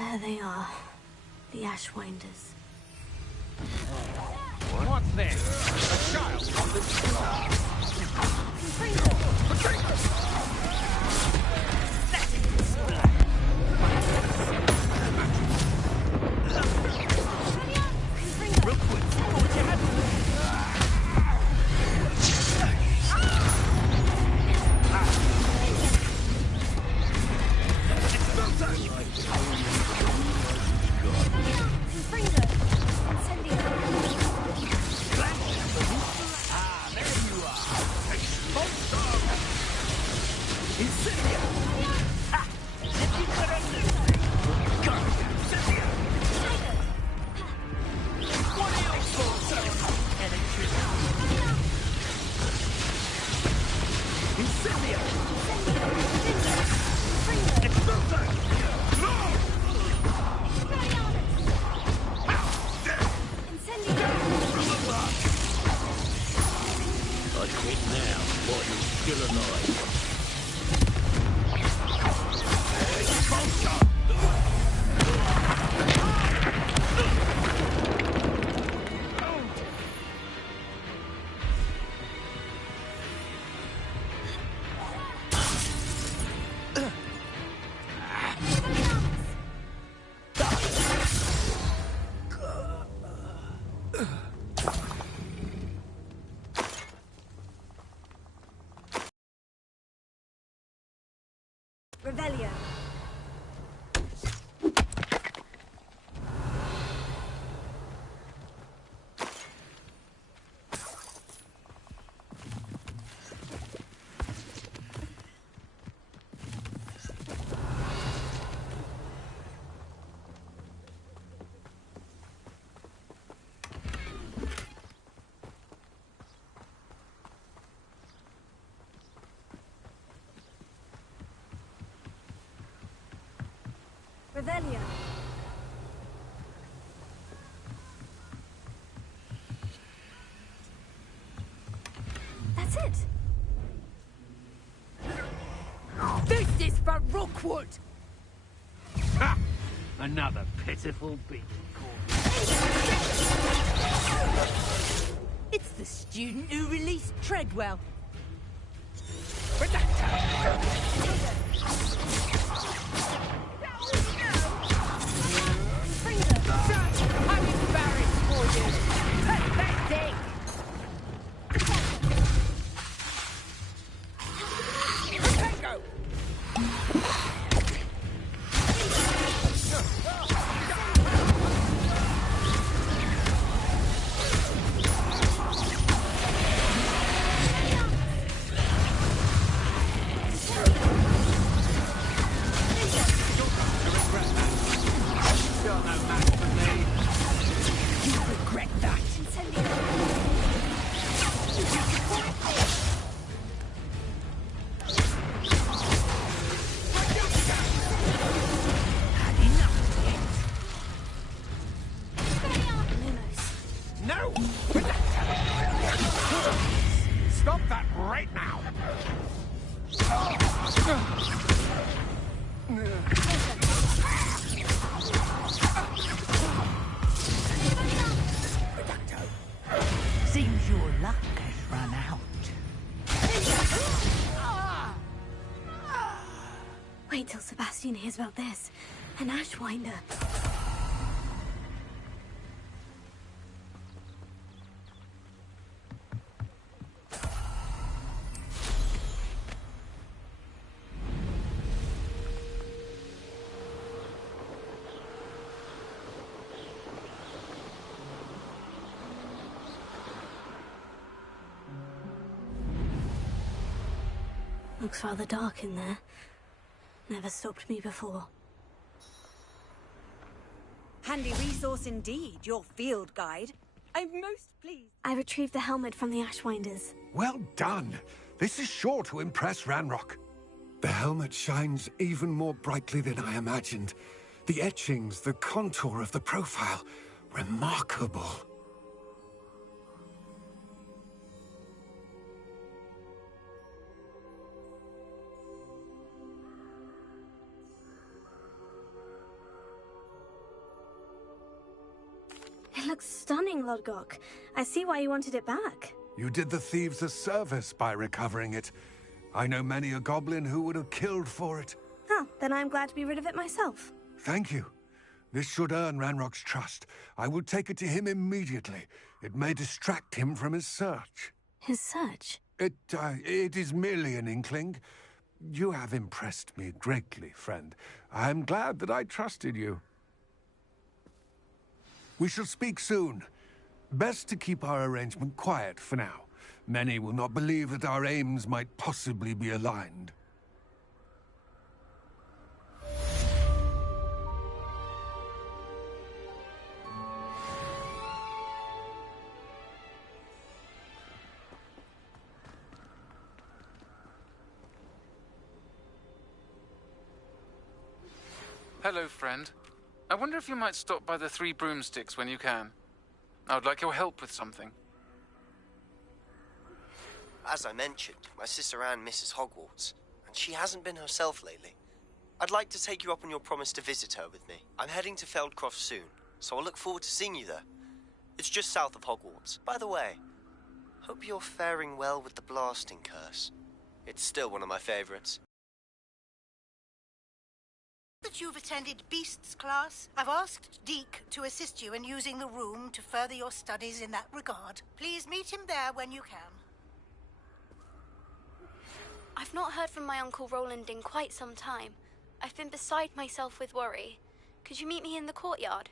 There they are, the Ashwinders. What's this? A child from the sky. Real quick, what you had? Revelio. Revelio. That's it. This is for Rookwood! Ha! Another pitiful beacon call. It's the student who released Treadwell. I'm embarrassed for you. Pathetic! Tango! Stop that right now! Seems your luck has run out. Wait till Sebastian hears about this. An Ashwinder. Looks rather dark in there. Never stopped me before. Handy resource indeed, your field guide. I'm most pleased. I retrieved the helmet from the Ashwinders. Well done. This is sure to impress Ranrock. The helmet shines even more brightly than I imagined. The etchings, the contour of the profile, remarkable. looks stunning, Lodgok. I see why you wanted it back. You did the thieves a service by recovering it. I know many a goblin who would have killed for it. Oh, then I'm glad to be rid of it myself. Thank you. This should earn Ranrock's trust. I will take it to him immediately. It may distract him from his search. His search? It is merely an inkling. You have impressed me greatly, friend. I am glad that I trusted you. We shall speak soon. Best to keep our arrangement quiet for now. Many will not believe that our aims might possibly be aligned. Hello, friend. I wonder if you might stop by the Three Broomsticks when you can. I would like your help with something. As I mentioned, my sister Anne misses Hogwarts, and she hasn't been herself lately. I'd like to take you up on your promise to visit her with me. I'm heading to Feldcroft soon, so I'll look forward to seeing you there. It's just south of Hogwarts. By the way, hope you're faring well with the blasting curse. It's still one of my favorites. That you've attended Beasts class. I've asked Deke to assist you in using the room to further your studies in that regard. Please meet him there when you can. I've not heard from my Uncle Roland in quite some time. I've been beside myself with worry. Could you meet me in the courtyard?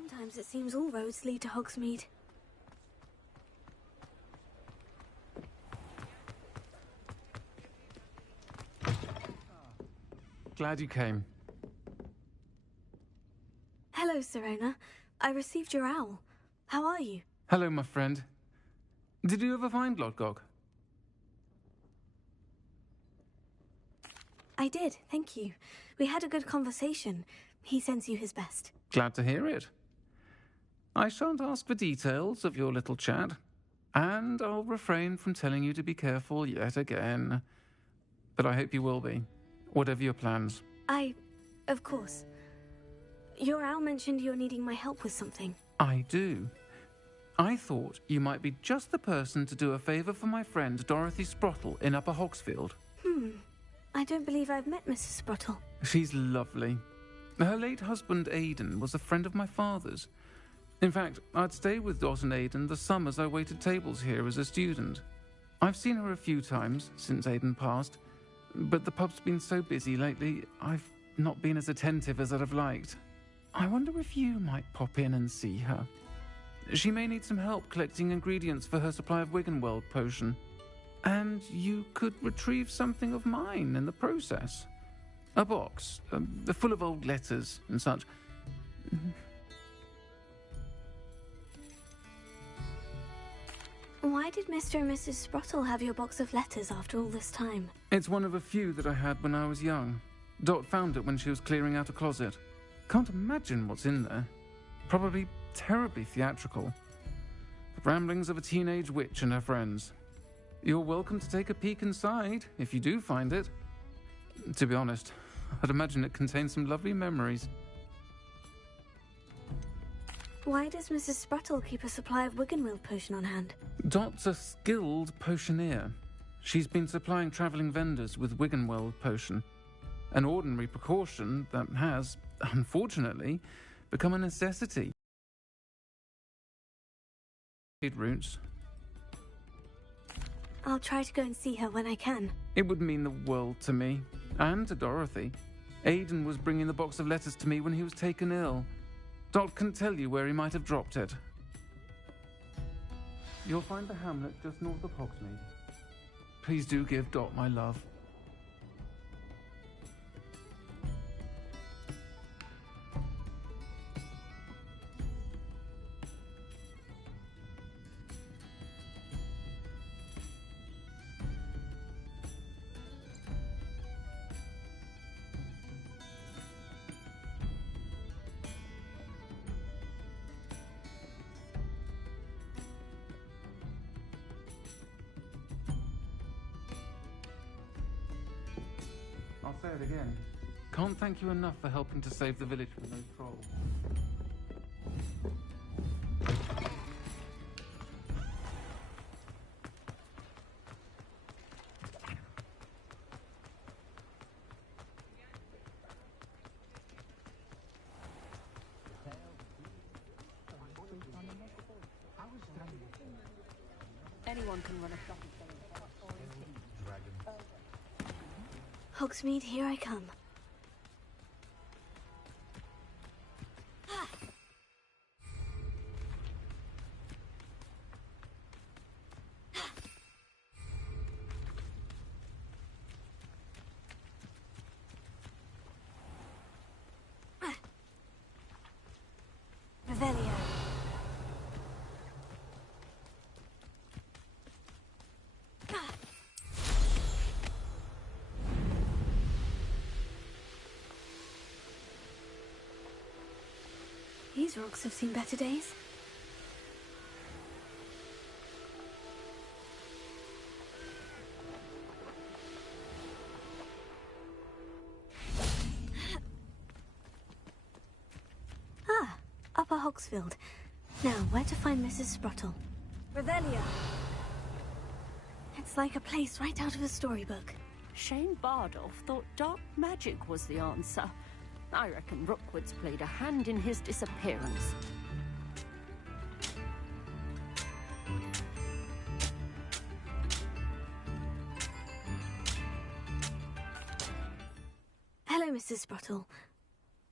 Sometimes it seems all roads lead to Hogsmeade. Glad you came. Hello, Sirona. I received your owl. How are you? Hello, my friend. Did you ever find Lodgok? I did, thank you. We had a good conversation. He sends you his best. Glad to hear it. I shan't ask for details of your little chat, and I'll refrain from telling you to be careful yet again. But I hope you will be, whatever your plans. Of course. Your owl mentioned you're needing my help with something. I do. I thought you might be just the person to do a favour for my friend Dorothy Sprottle in Upper Hogsfield. I don't believe I've met Mrs. Sprottle. She's lovely. Her late husband Aidan was a friend of my father's. In fact, I'd stay with Dot and Aidan the summers I waited tables here as a student. I've seen her a few times since Aidan passed, but the pub's been so busy lately, I've not been as attentive as I'd have liked. I wonder if you might pop in and see her. She may need some help collecting ingredients for her supply of Wiggenweld potion. And you could retrieve something of mine in the process. A box, full of old letters and such. Why did Mr. and Mrs. Sprottle have your box of letters after all this time? It's one of a few that I had when I was young. Dot found it when she was clearing out a closet. Can't imagine what's in there. Probably terribly theatrical. The ramblings of a teenage witch and her friends. You're welcome to take a peek inside, if you do find it. To be honest, I'd imagine it contains some lovely memories. Why does Mrs. Sprottle keep a supply of Wiggenweld potion on hand? Dot's a skilled potioneer. She's been supplying travelling vendors with Wiggenweld potion. An ordinary precaution that has, unfortunately, become a necessity. Roots. I'll try to go and see her when I can. It would mean the world to me, and to Dorothy. Aidan was bringing the box of letters to me when he was taken ill. Dot can tell you where he might have dropped it. You'll find the hamlet just north of Hogsmeade. Please do give Dot my love. I'll say it again. Can't thank you enough for helping to save the village from those trolls. Anyone can run a shop. Hogsmeade, here I come. Revelio. These rocks have seen better days. Ah, Upper Hogsfield. Now, where to find Mrs. Sprottle? Revelio. It's like a place right out of a storybook. Shane Bardolph thought dark magic was the answer. I reckon Rookwood's played a hand in his disappearance. Hello, Mrs. Sprottle.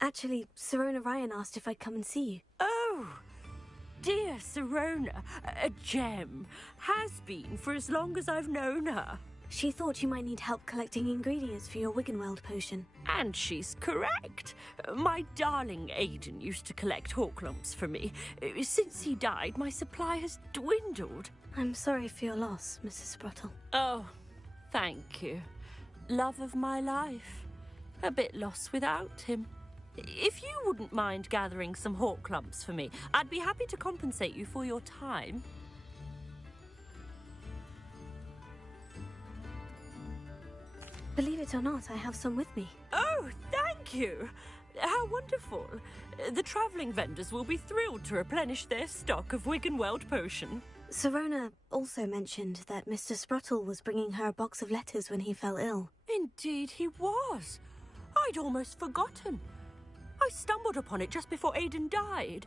Actually, Sirona Ryan asked if I'd come and see you. Oh, Oh, dear Sirona, a gem. Has been for as long as I've known her. She thought you might need help collecting ingredients for your Wiggenweld potion. And she's correct. My darling Aiden used to collect Horklumps for me. Since he died, my supply has dwindled. I'm sorry for your loss, Mrs. Sprottle. Oh, thank you. Love of my life. A bit lost without him. If you wouldn't mind gathering some Horklumps for me, I'd be happy to compensate you for your time. Believe it or not, I have some with me. Oh, thank you. How wonderful. The travelling vendors will be thrilled to replenish their stock of Wiggenweld potion. Sirona also mentioned that Mr. Sprottle was bringing her a box of letters when he fell ill. Indeed he was. I'd almost forgotten. I stumbled upon it just before Aiden died.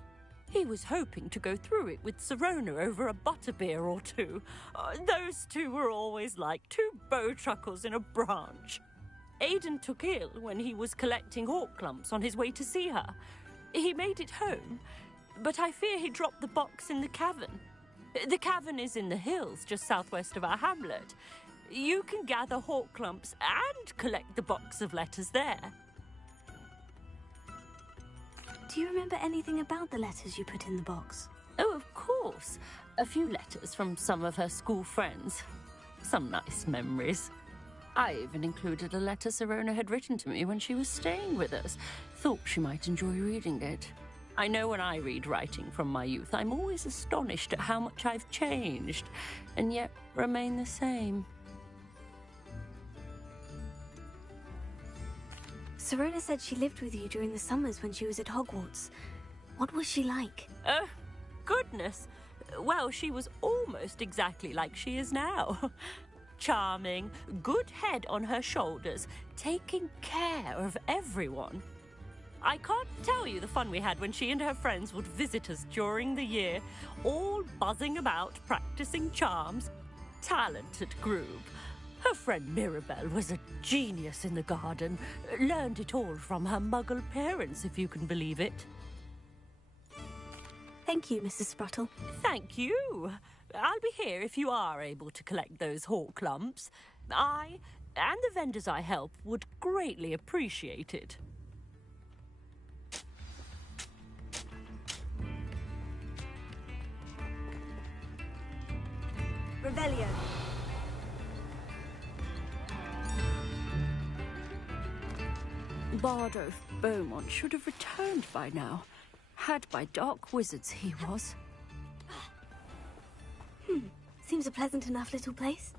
He was hoping to go through it with Sirona over a butterbeer or two. Those two were always like two bowtruckles in a branch. Aiden took ill when he was collecting Horklumps on his way to see her. He made it home, but I fear he dropped the box in the cavern. The cavern is in the hills just southwest of our hamlet. You can gather Horklumps and collect the box of letters there. Do you remember anything about the letters you put in the box? Oh, of course. A few letters from some of her school friends. Some nice memories. I even included a letter Sirona had written to me when she was staying with us. Thought she might enjoy reading it. I know when I read writing from my youth, I'm always astonished at how much I've changed, and yet remain the same. Sirona said she lived with you during the summers when she was at Hogwarts. What was she like? Oh, goodness. Well, she was almost exactly like she is now. Charming, good head on her shoulders, taking care of everyone. I can't tell you the fun we had when she and her friends would visit us during the year, all buzzing about, practicing charms. Talented group. Her friend Mirabelle was a genius in the garden. Learned it all from her muggle parents, if you can believe it. Thank you, Mrs. Sprottle. Thank you. I'll be here if you are able to collect those Horklumps. I and the vendors I help would greatly appreciate it. Revelio. Bardo of Beaumont should have returned by now. Had by dark wizards he was. Seems a pleasant enough little place.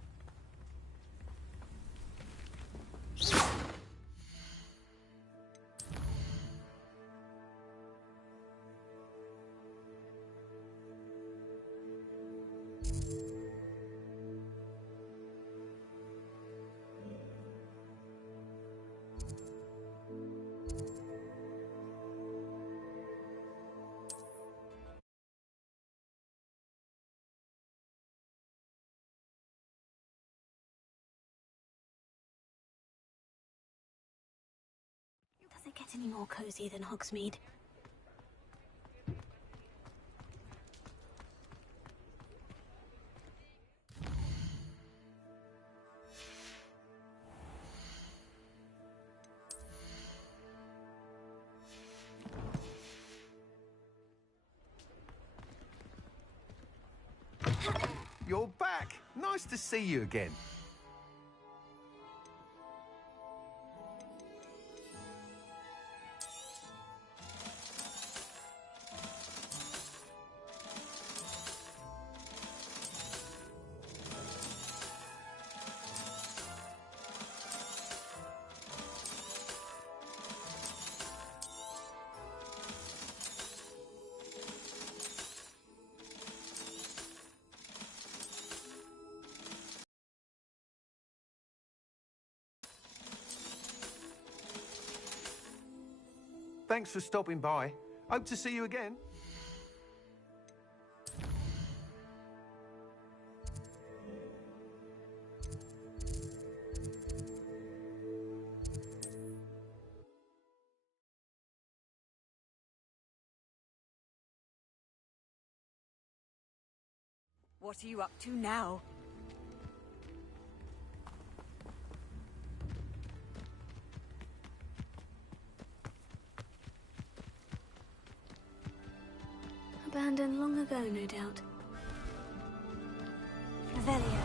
Does it get any more cozy than Hogsmeade? You're back. Nice to see you again. Thanks for stopping by. Hope to see you again. What are you up to now? Abandoned long ago, no doubt. Revelio.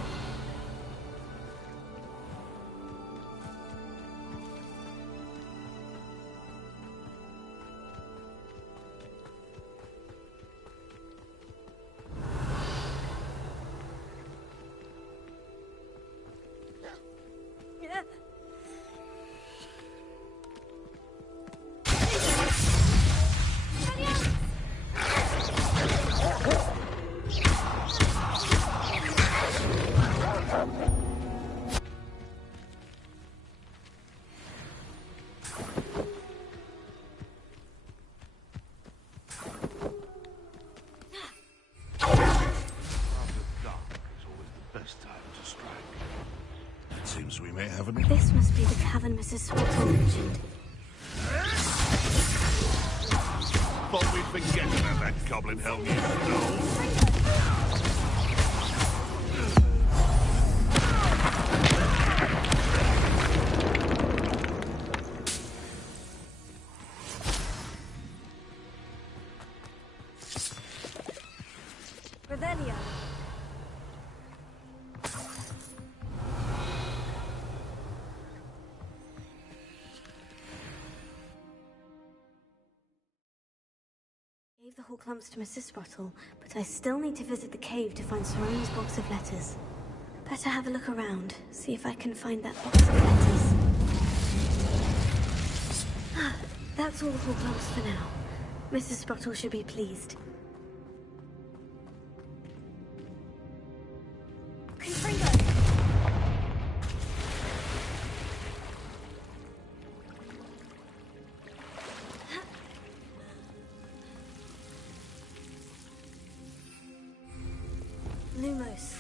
Seems we may have an... This must be the cavern Mrs. Swartle mentioned. Thought we'd forget about that goblin helm you stole. Revelio. Gave the Horcrux to Mrs. Sprottle, but I still need to visit the cave to find Serona's box of letters. Better have a look around, see if I can find that box of letters. Ah, that's all the Horcrux for now. Mrs. Sprottle should be pleased. Lumos.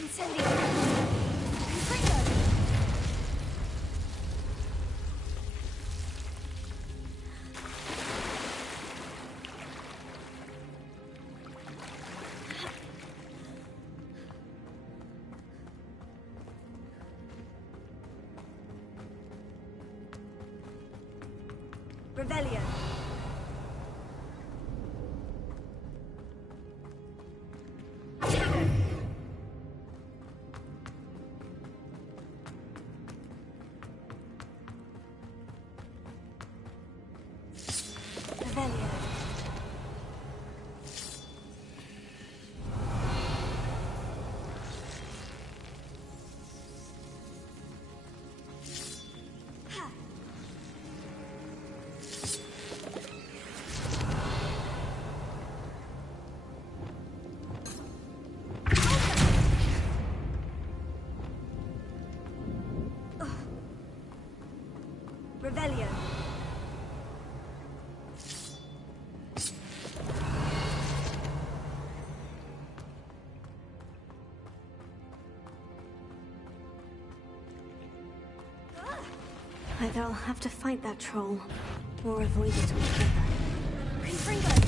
Incendio. Confringo. Revelio. Revelio. Revelio. Either I'll have to fight that troll, or avoid it altogether. Confringo!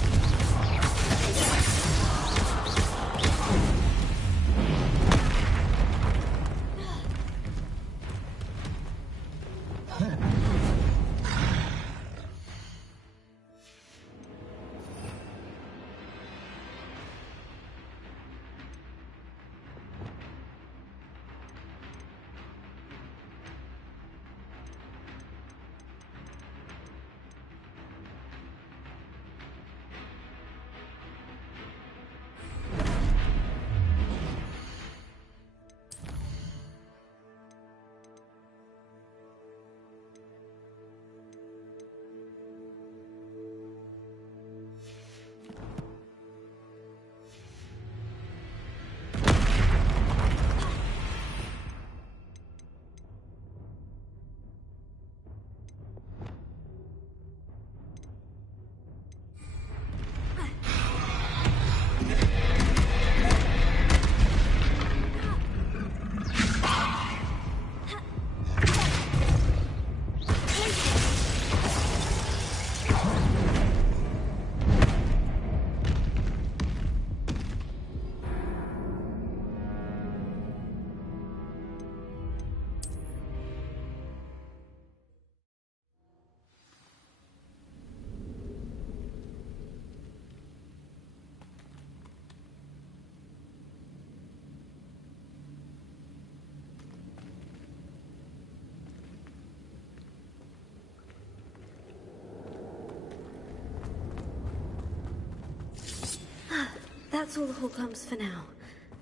That's all the Horcrux for now.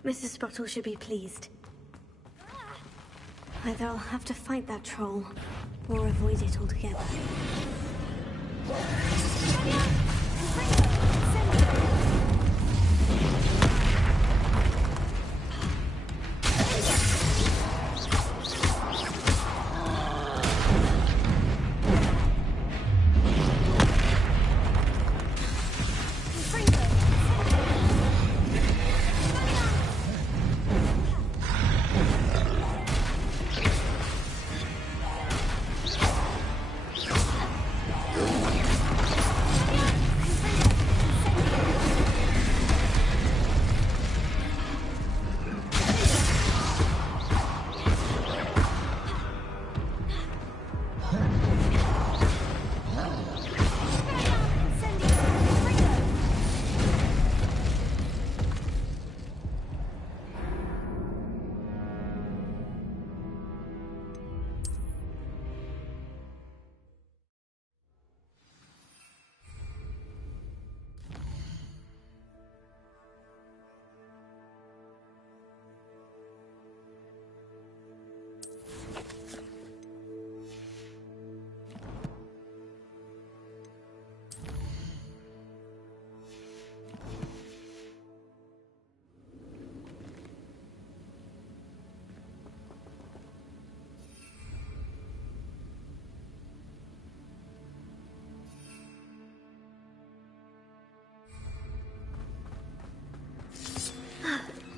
Mrs. Sprottle should be pleased. Either I'll have to fight that troll, or avoid it altogether.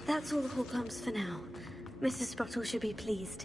That's all the Horcrux for now. Mrs. Sprottle should be pleased.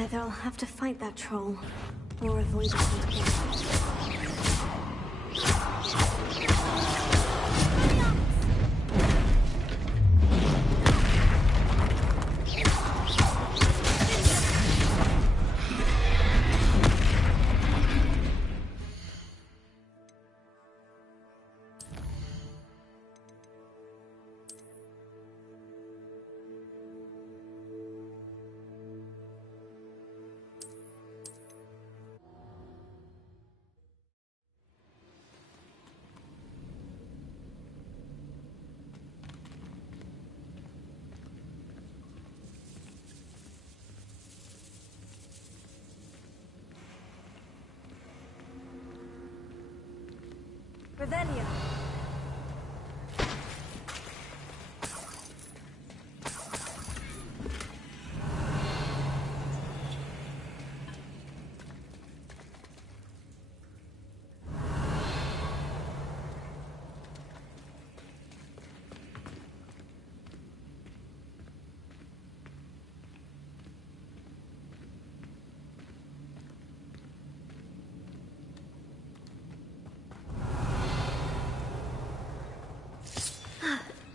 Either I'll have to fight that troll, or avoid it altogether. Revelio.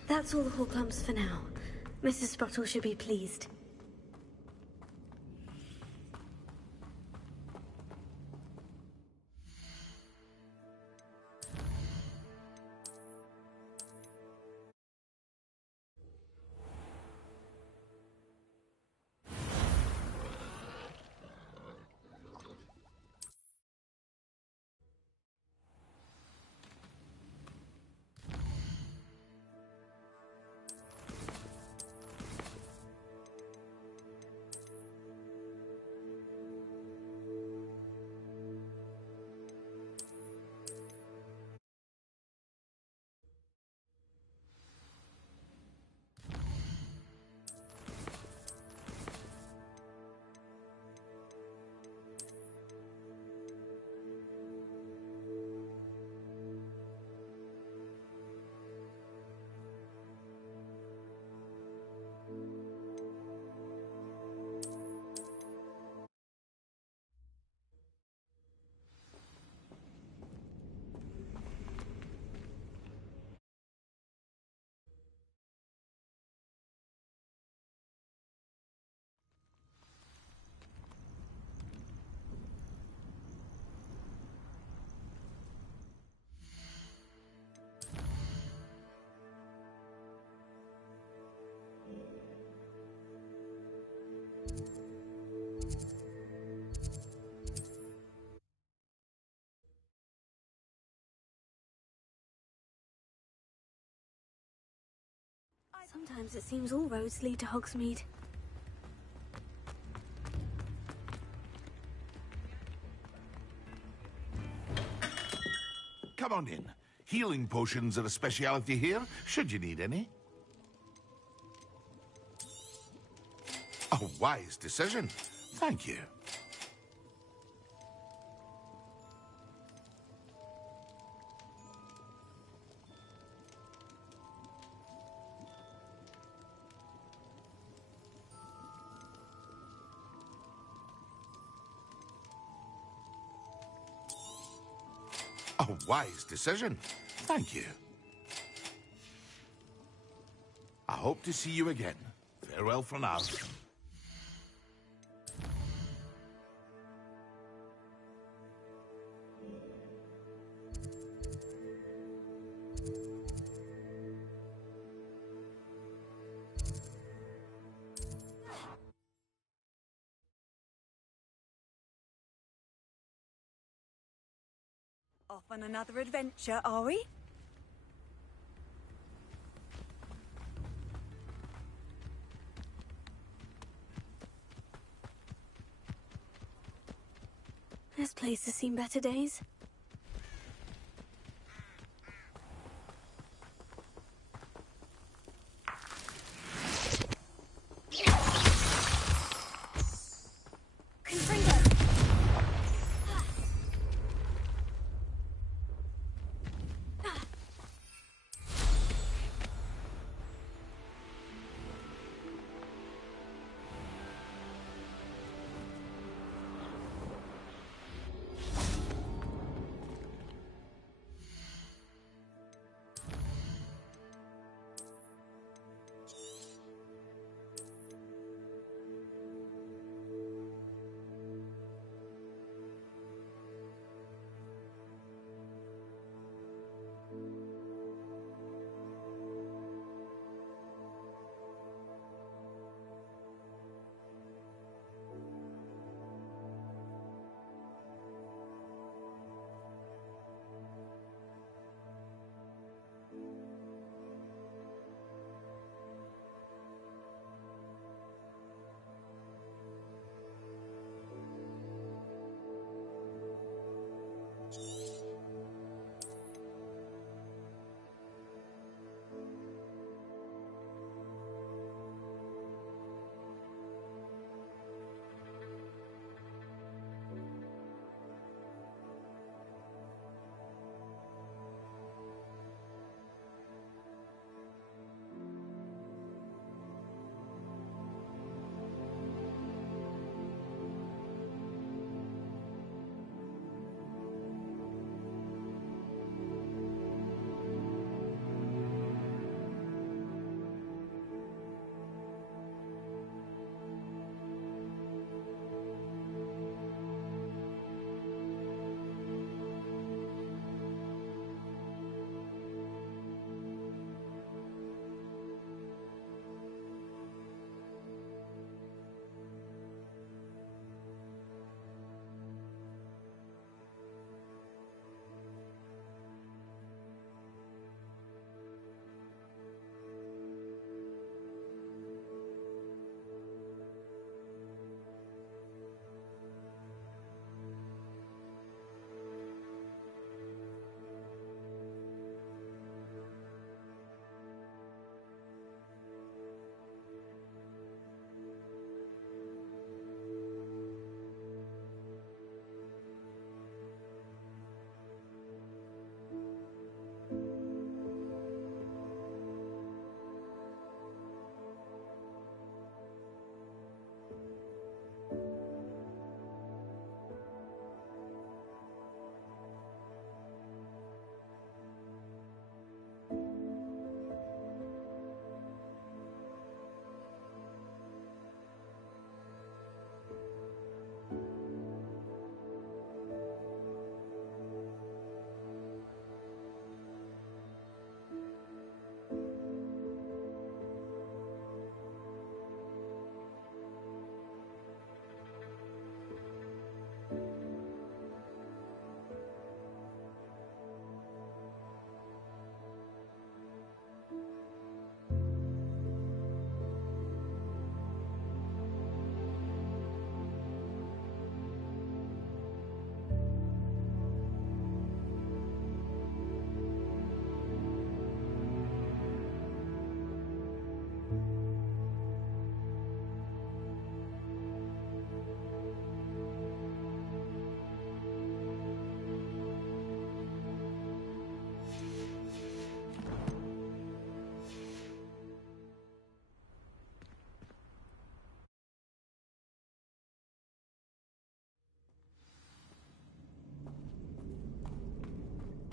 That's all the Horcrux for now. Mrs. Sprottle should be pleased. Sometimes it seems all roads lead to Hogsmeade. Come on in. Healing potions are a speciality here, should you need any. A wise decision. Thank you. A wise decision. Thank you. I hope to see you again. Farewell for now. Off on another adventure, are we? This place has seen better days.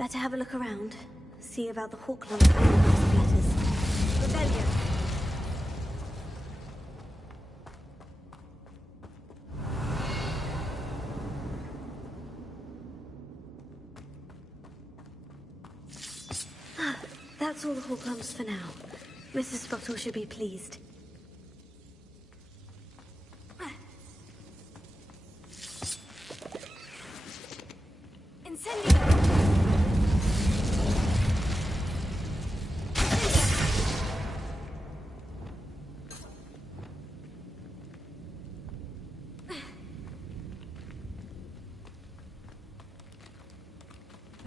Better have a look around. See about the Hawklump and the box of letters. Rebellion. That's all the Hawklumps for now. Mrs. Bottle should be pleased.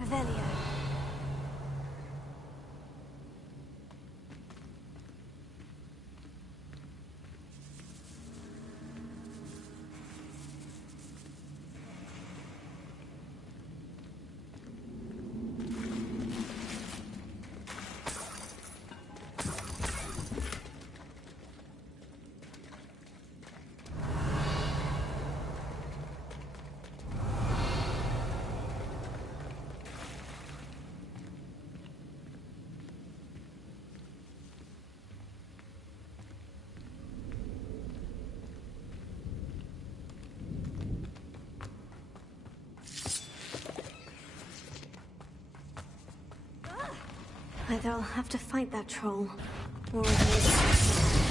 Revelio. Either I'll have to fight that troll, or I'll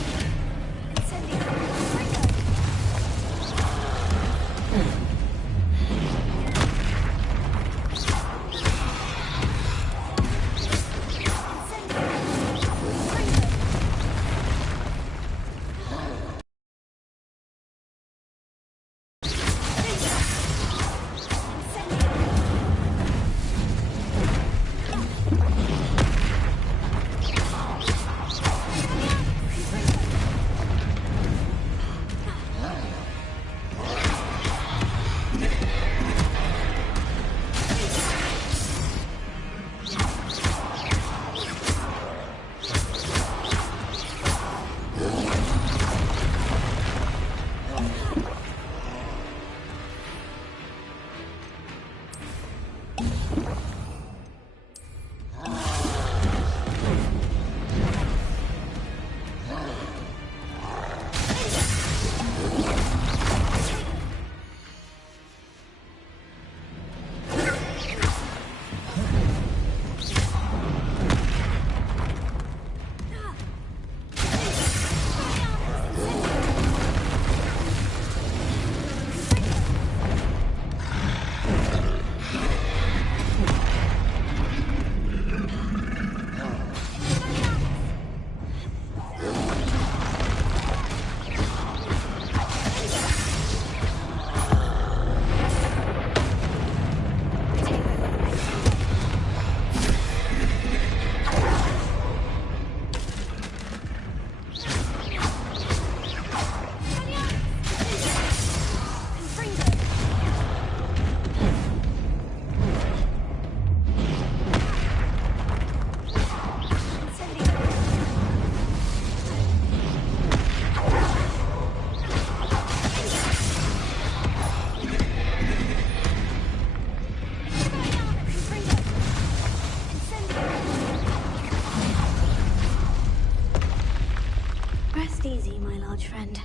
Rest easy, my large friend.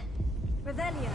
Revelio.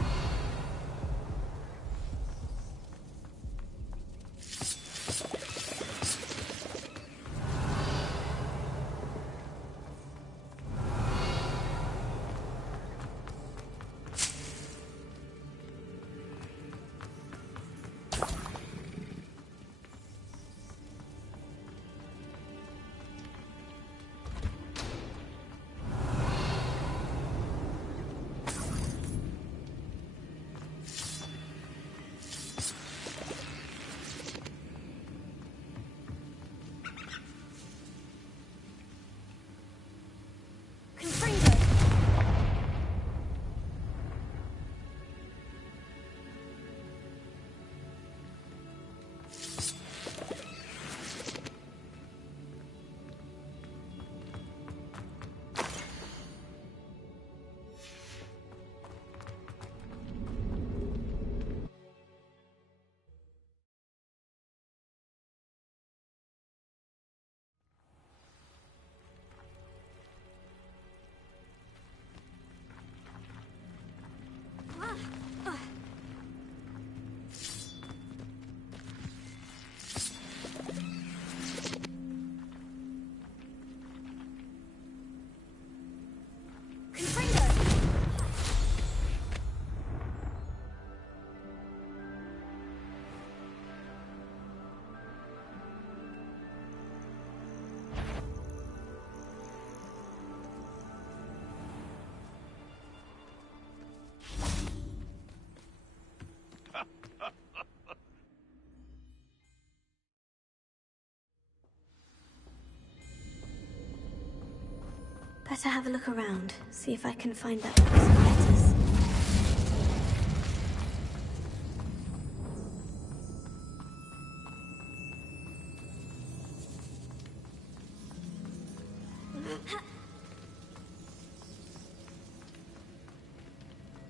Better have a look around, see if I can find that box of letters.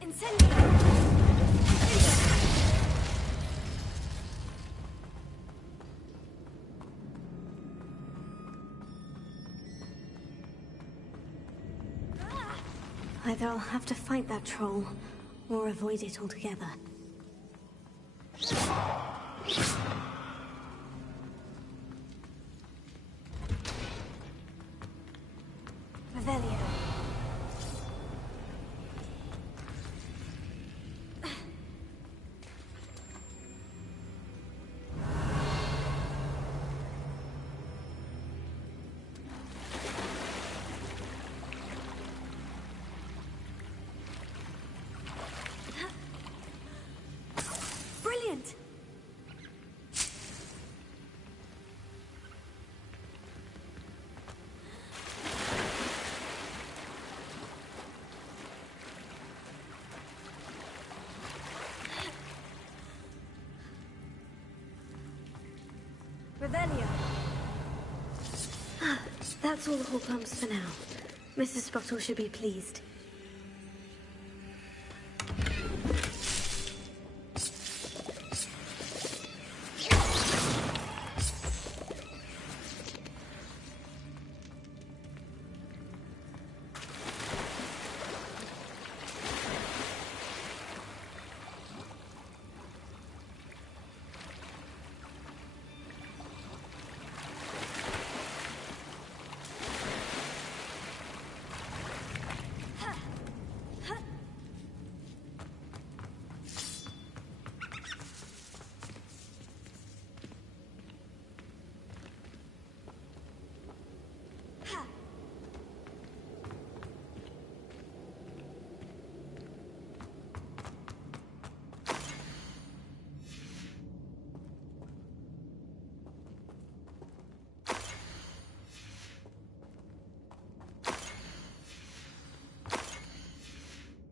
Incendio! Either I'll have to fight that troll, or avoid it altogether. Revelio. Brilliant! Revelio. That's all the Horcrux for now. Mrs. Spottle should be pleased.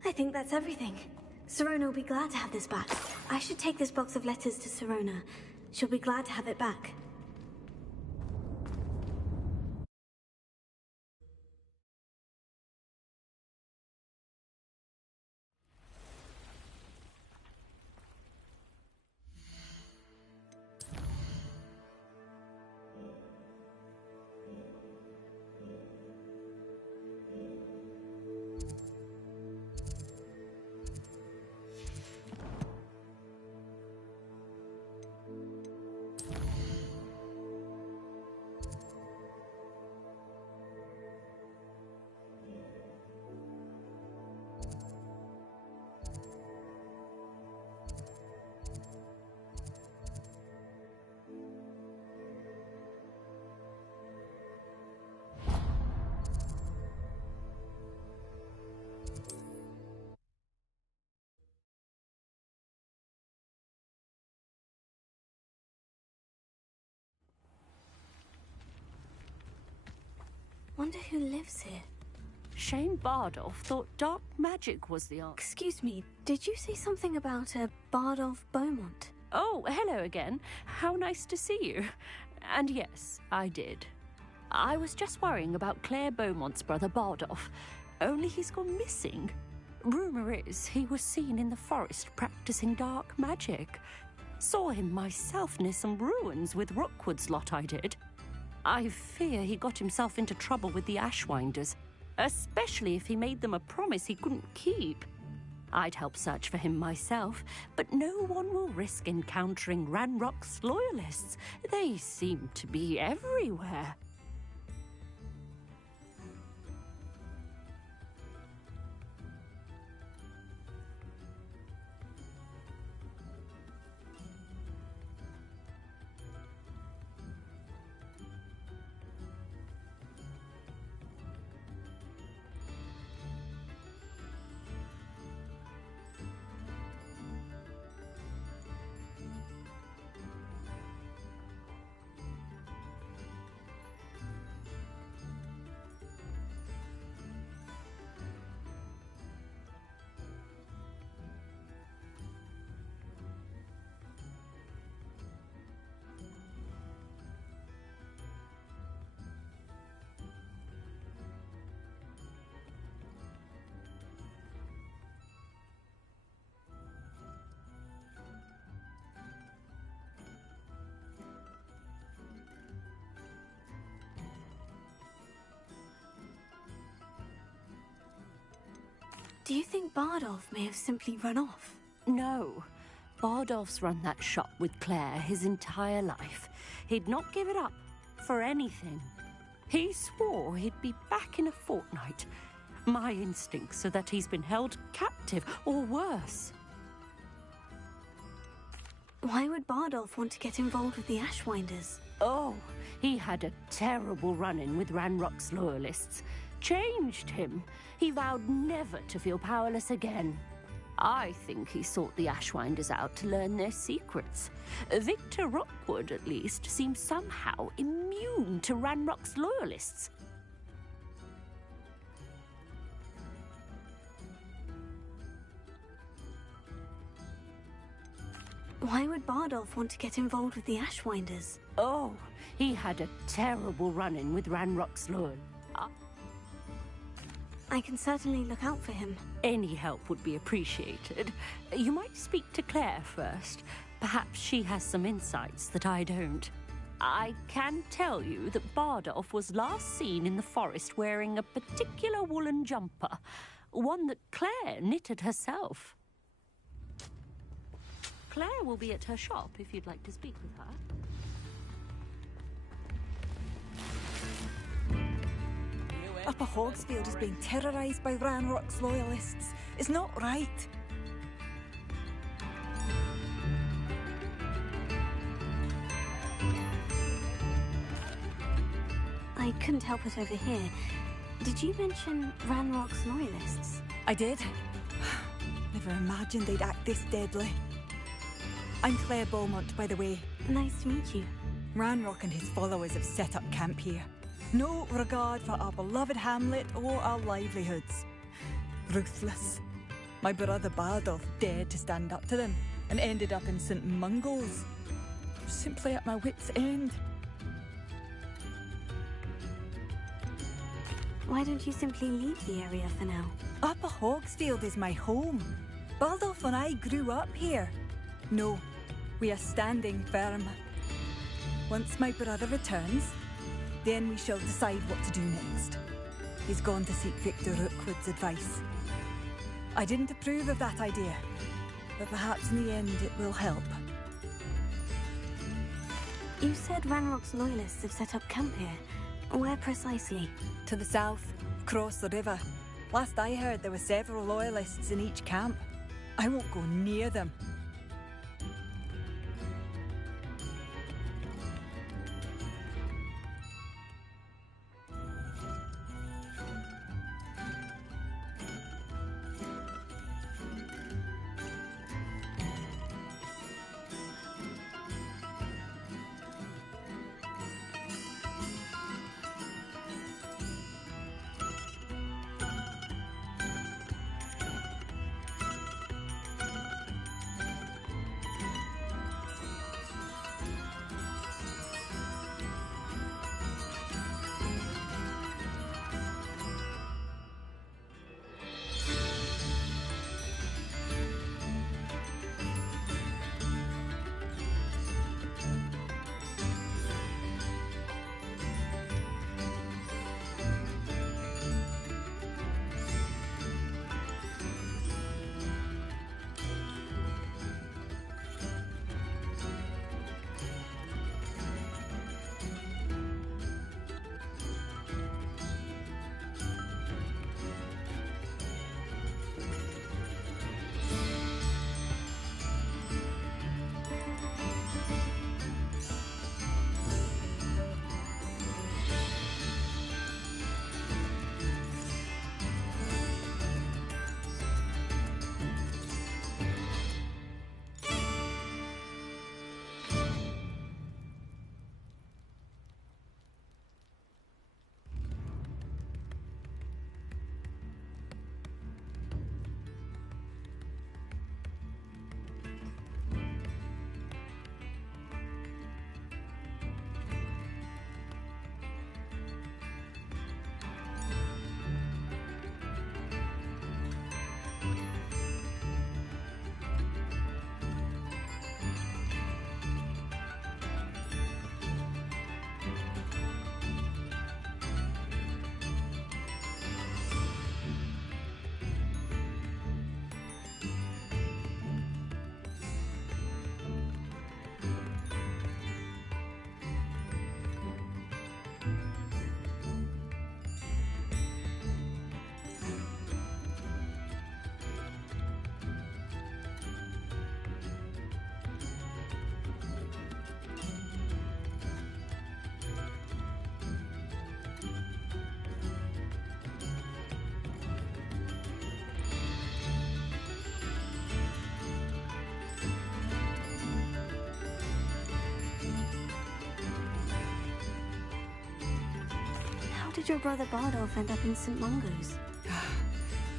I think that's everything. Sirona will be glad to have this back. I should take this box of letters to Sirona. She'll be glad to have it back. Wonder who lives here. Shane Bardolph thought dark magic was the answer. Excuse me, did you say something about a Bardolph Beaumont? Oh, hello again. How nice to see you. And yes, I did. I was just worrying about Claire Beaumont's brother Bardolph. Only he's gone missing. Rumour is he was seen in the forest practicing dark magic. Saw him myself near some ruins with Rookwood's lot I did. I fear he got himself into trouble with the Ashwinders, especially if he made them a promise he couldn't keep. I'd help search for him myself, but no one will risk encountering Ranrock's loyalists. They seem to be everywhere. Do you think Bardolph may have simply run off? No. Bardolph's run that shop with Claire his entire life. He'd not give it up for anything. He swore he'd be back in a fortnight. My instincts are that he's been held captive, or worse. Why would Bardolph want to get involved with the Ashwinders? Oh, he had a terrible run-in with Ranrock's loyalists. Changed him. He vowed never to feel powerless again. I think he sought the Ashwinders out to learn their secrets. Victor Rookwood, at least, seems somehow immune to Ranrock's loyalists. Why would Bardolph want to get involved with the Ashwinders? Oh, he had a terrible run-in with Ranrock's loyalists. I can certainly look out for him. Any help would be appreciated. You might speak to Claire first. Perhaps she has some insights that I don't. I can tell you that Bardolph was last seen in the forest wearing a particular woolen jumper, one that Claire knitted herself. Claire will be at her shop if you'd like to speak with her. Upper Hogsfield is being terrorised by Ranrock's loyalists. It's not right. I couldn't help it over here. Did you mention Ranrock's loyalists? I did. Never imagined they'd act this deadly. I'm Claire Beaumont, by the way. Nice to meet you. Ranrock and his followers have set up camp here. No regard for our beloved hamlet or our livelihoods. Ruthless. My brother Bardolph dared to stand up to them and ended up in St. Mungo's. Simply at my wit's end. Why don't you simply leave the area for now? Upper Hogsfield is my home. Bardolph and I grew up here. No, we are standing firm. Once my brother returns, then we shall decide what to do next. He's gone to seek Victor Rookwood's advice. I didn't approve of that idea, but perhaps in the end it will help. You said Ranrock's loyalists have set up camp here. Where precisely? To the south, across the river. Last I heard, there were several loyalists in each camp. I won't go near them. did your brother Bardolph end up in St. Mungo's?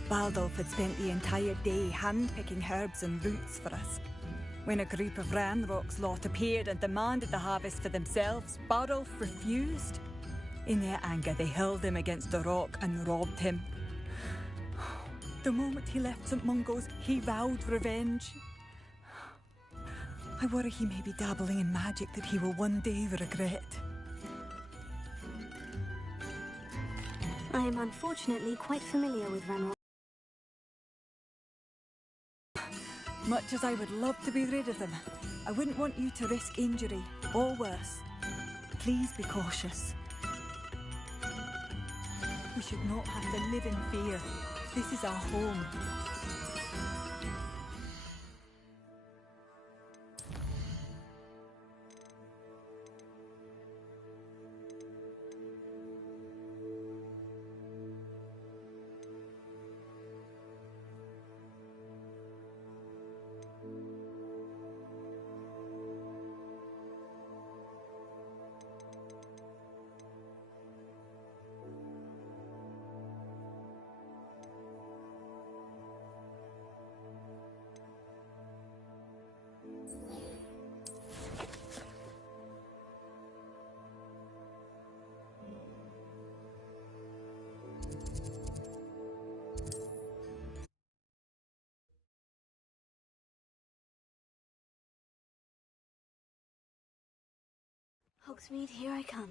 Baldolph had spent the entire day hand-picking herbs and roots for us. When a group of Ranrock's lot appeared and demanded the harvest for themselves, Bardolph refused. In their anger, they hurled him against a rock and robbed him. The moment he left St. Mungo's, he vowed revenge. I worry he may be dabbling in magic that he will one day regret. I am unfortunately quite familiar with Ranrock. Much as I would love to be rid of them, I wouldn't want you to risk injury, or worse. Please be cautious. We should not have to live in fear. This is our home. Hogsmeade, here I come.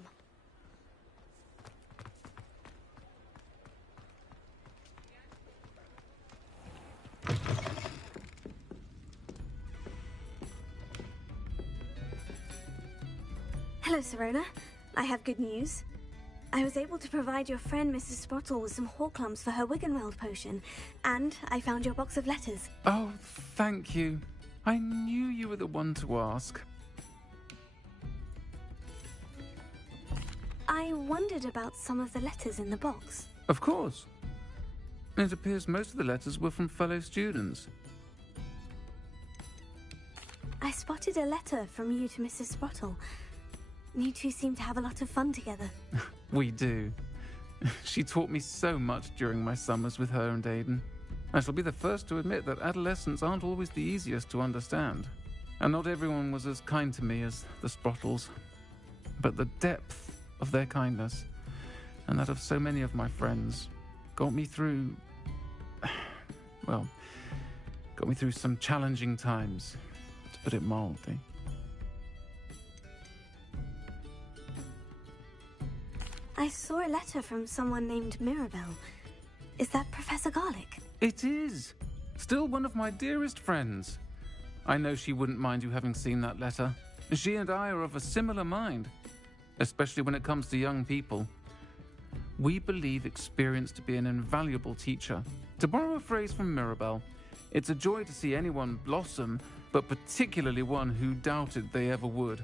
Hello, Serona. I have good news. I was able to provide your friend Mrs. Sprottle with some Horklums for her Wiggenweld potion, and I found your box of letters. Oh, thank you. I knew you were the one to ask. I wondered about some of the letters in the box. Of course. It appears most of the letters were from fellow students. I spotted a letter from you to Mrs. Sprottle. You two seem to have a lot of fun together. We do. She taught me so much during my summers with her and Aidan. I shall be the first to admit that adolescents aren't always the easiest to understand. And not everyone was as kind to me as the Sprottles. But the depth of their kindness, and that of so many of my friends, got me through... well, got me through some challenging times, to put it mildly. I saw a letter from someone named Mirabelle. Is that Professor Garlick? It is! Still one of my dearest friends. I know she wouldn't mind you having seen that letter. She and I are of a similar mind, especially when it comes to young people. We believe experience to be an invaluable teacher. To borrow a phrase from Mirabelle, it's a joy to see anyone blossom, but particularly one who doubted they ever would.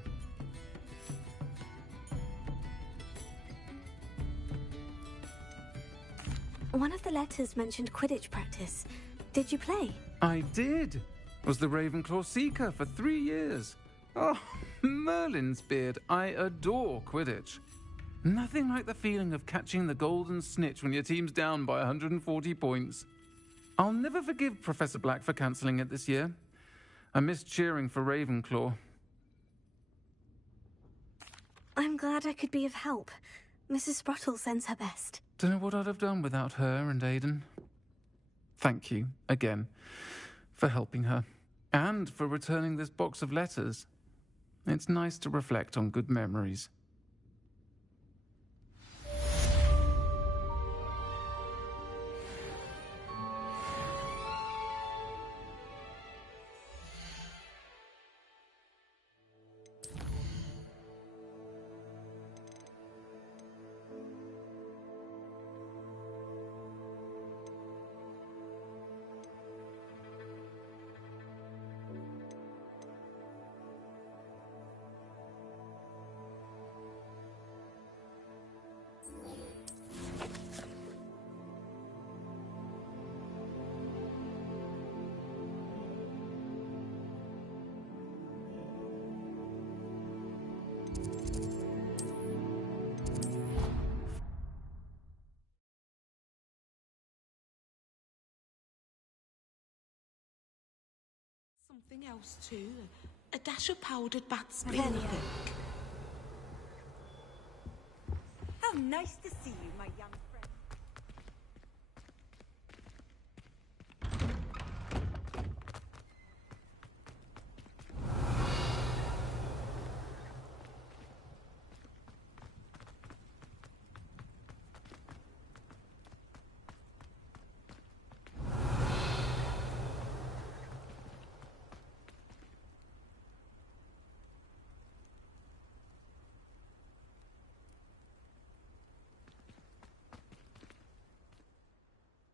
One of the letters mentioned Quidditch practice. Did you play? I did. Was the Ravenclaw Seeker for 3 years. Oh, Merlin's beard. I adore Quidditch. Nothing like the feeling of catching the golden snitch when your team's down by 140 points. I'll never forgive Professor Black for cancelling it this year. I missed cheering for Ravenclaw. I'm glad I could be of help. Mrs. Sprottle sends her best. Don't know what I'd have done without her and Aidan. Thank you, again, for helping her. And for returning this box of letters. It's nice to reflect on good memories. Something else too. A dash of powdered bat spring. How nice to see you, my young friend.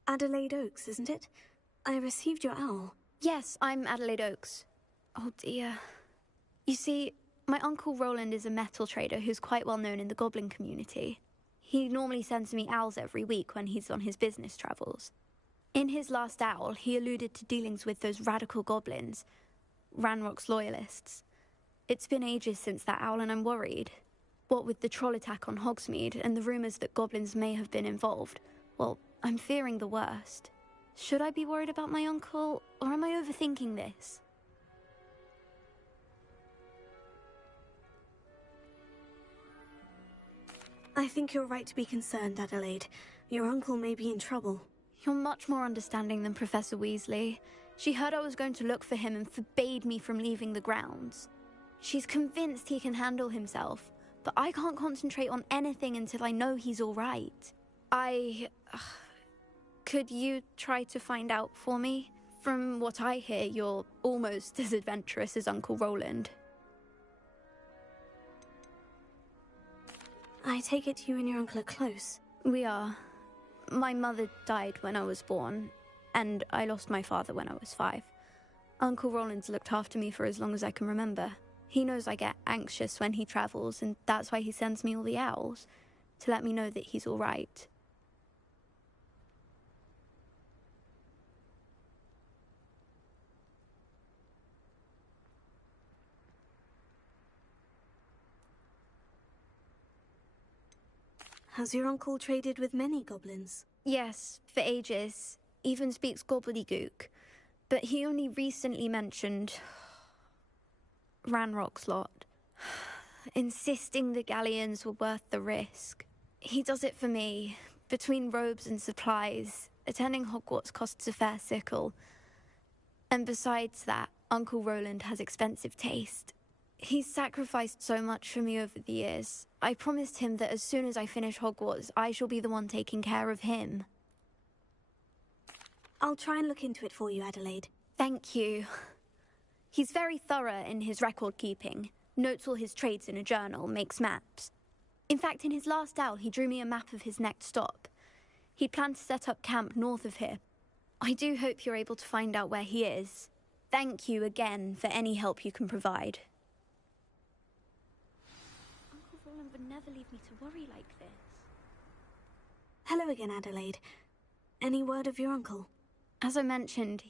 Adelaide Oaks, isn't it? I received your owl. Yes, I'm Adelaide Oaks. Oh dear. You see, my Uncle Roland is a metal trader who's quite well known in the goblin community. He normally sends me owls every week when he's on his business travels. In his last owl, he alluded to dealings with those radical goblins, Ranrock's loyalists. It's been ages since that owl and I'm worried. What with the troll attack on Hogsmeade and the rumours that goblins may have been involved, well, I'm fearing the worst. Should I be worried about my uncle, or am I overthinking this? I think you're right to be concerned, Adelaide. Your uncle may be in trouble. You're much more understanding than Professor Weasley. She heard I was going to look for him and forbade me from leaving the grounds. She's convinced he can handle himself, but I can't concentrate on anything until I know he's all right. Could you try to find out for me? From what I hear, you're almost as adventurous as Uncle Roland. I take it you and your uncle are close. We are. My mother died when I was born, and I lost my father when I was 5. Uncle Roland's looked after me for as long as I can remember. He knows I get anxious when he travels, and that's why he sends me all the owls, to let me know that he's all right. Has your uncle traded with many goblins? Yes, for ages. Even speaks gobbledygook. But he only recently mentioned Ranrock's lot, insisting the galleons were worth the risk. He does it for me. Between robes and supplies, attending Hogwarts costs a fair sickle. And besides that, Uncle Roland has expensive taste. He's sacrificed so much for me over the years. I promised him that as soon as I finish Hogwarts, I shall be the one taking care of him. I'll try and look into it for you, Adelaide. Thank you. He's very thorough in his record keeping. Notes all his trades in a journal, makes maps. In fact, in his last owl, he drew me a map of his next stop. He'd planned to set up camp north of here. I do hope you're able to find out where he is. Thank you again for any help you can provide. Uncle Roland would never leave me to worry like this. Hello again, Adelaide. Any word of your uncle? As I mentioned,